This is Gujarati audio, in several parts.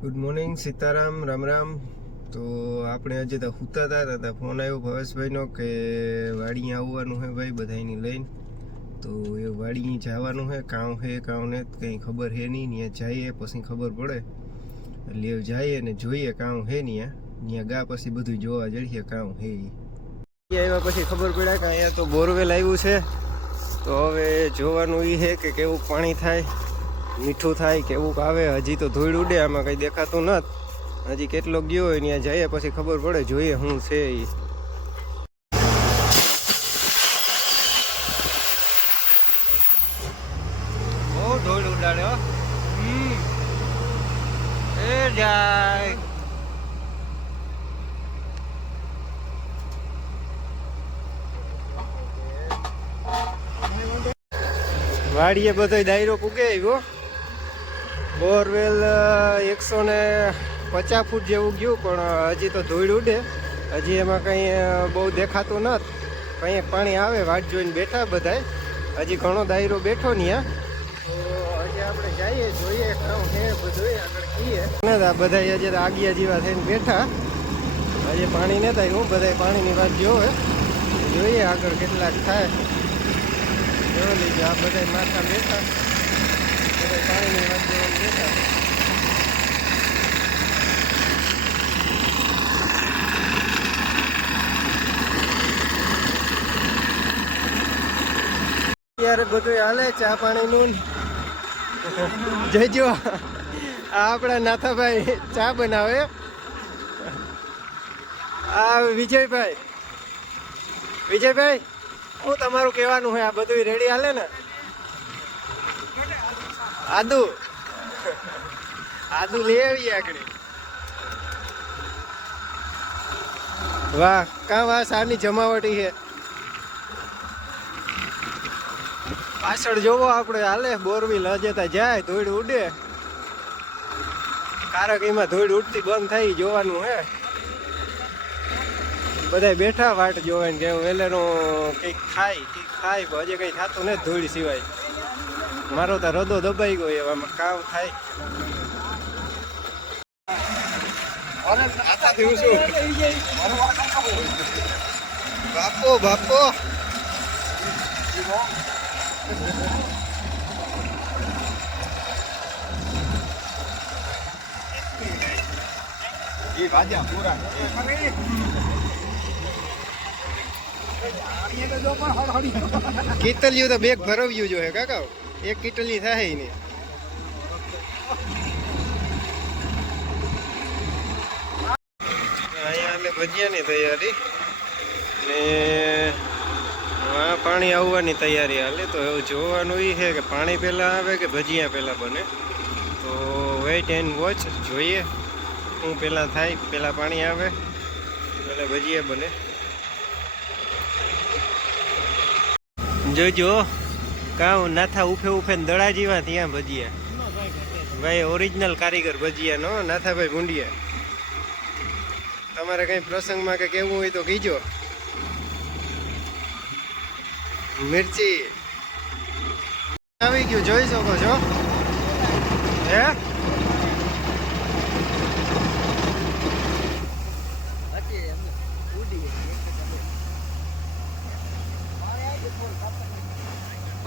Good morning Sitaram, Ram Ram. તો આપણે આજે તો સૂતા હતા ફોન આવ્યો ભવેશભાઈનો કે વાડી આવવાનું હે ભાઈ બધાની લઈને. તો એ વાડી જવાનું છે કામ હે કામ ને કંઈ ખબર હે નહીં ત્યાં જઈએ, પછી ખબર પડે. એટલે એ જઈએ ને જોઈએ કામ હે નહીં ત્યાં ગા પછી બધું જોવા જઈએ કામ હે. આવ્યા પછી ખબર પડ્યા કે અહીંયા તો બોરવેલ આવ્યું છે. તો હવે જોવાનું એ છે કે કેવું પાણી થાય. મીઠું થાય કેવું આવે હજી તો ધૂળ ઉડે આમાં કંઈ દેખાતું નથી. હજી કેટલો ગયો હોય ત્યાં જઈએ પછી ખબર પડે જોઈએ શું છે એ બહુ ધૂળ ઉડાડ્યો એ જાય. વાડીએ બધો દાયરો પૂગે આવ્યો. બોરવેલ એકસો ને પચાસ ફૂટ જેવું ગયું, પણ હજી તો ધૂળ ઉડે. હજી એમાં કંઈ બહુ દેખાતું નથી. કંઈ પાણી આવે, વાટ જોઈને બેઠા બધાય. હજી ઘણો દાયરો બેઠો ત્યાં હજી આપણે જઈએ, જોઈએ કામ છે બધું આગળ કહીએ. ને બધા હજી આગિયા જેવા થઈને બેઠા. હજી પાણી ને થાય હું બધા પાણીની વાત જોવે. જોઈએ આગળ કેટલાક થાય. જો લીધું, આ બધા માથા બેઠા. અત્યારે બધું હાલે, ચા પાણીનું જજો આ આપણા નાથાભાઈ ચા બનાવે. આ વિજયભાઈ. વિજયભાઈ, હું તમારું કહેવાનું હોય, આ બધું રેડી હાલે ને? આદુ. આદુ લઈ આવી આગળ. વાહ, કા વાહ સાની જમાવટી છે. પાછળ જોવો આપણે, હાલે બોરવીલ લજેતા જાય ધોઈડ ઉડે. કારક એમાં ધોઈડ ઉડતી બંધ થઈ જોવાનું હે. બધા બેઠા વાટ જોવાય કે વેલેનો કંઈક ખાય કંઈક ખાય હજી કંઈ થતું નથી ધૂળ સિવાય. મારો તો રદો દબાઈ ગયો એવામાં કામ થાય બાપો બાપો. કીતલિયું તો બેગ ભરવ્યું જો હે કાકા એક કીટલી થાય ને અહીંયા અમે ભજીયાની તૈયારી. ને આ પાણી આવવાની તૈયારી હાલે, તો એવું જોવાનું એ છે કે પાણી પહેલાં આવે કે ભજીયા પહેલાં બને. તો વેઇટ એન્ડ વોચ જોઈએ શું પહેલાં થાય, પહેલાં પાણી આવે, પહેલાં ભજીયા બને. જોજો. કામ નાથા ઉફે ઉફે દડા જેવા ત્યાં ભજીયા. ભાઈ ઓરિજિનલ કારીગર ભજીયા નો, નાથાભાઈ ભૂંડિયા. તમારે કઈ પ્રસંગમાં કે કેવું હોય તો કીજો. મિર્ચી. આવી ગયું, જોઈ શકો છો. હે?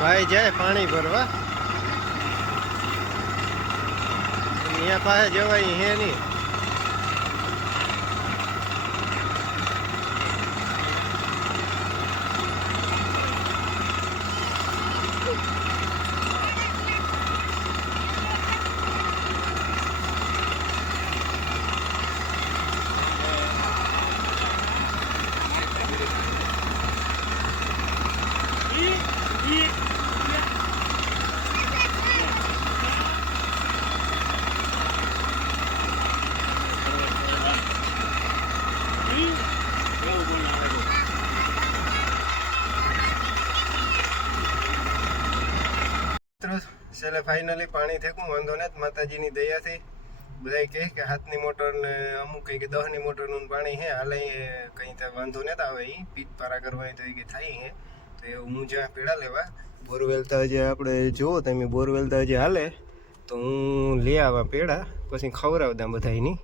ભાઈ જાય પાણી ભરવા. અહીંયા પાસે જવાય હે નહીં. છેલ્લે ફાઇનલી પાણી થેકું વાંધો નથી, માતાજીની દયાથી. બધા કહે કે હાથની મોટર ને અમુક કહે કે દહની મોટરનું પાણી હે હાલે કંઈ ત્યાં વાંધો નથી આવે એ પીત પારા કરવા તો એ કે થાય હે. તો એ હું જ્યાં પેડા લેવા, બોરવેલ તો હજી આપણે જુઓ તમે, બોરવેલ તો હજી હાલે. તો હું લઈ આવા પેડા પછી ખવડાવતા બધાયની.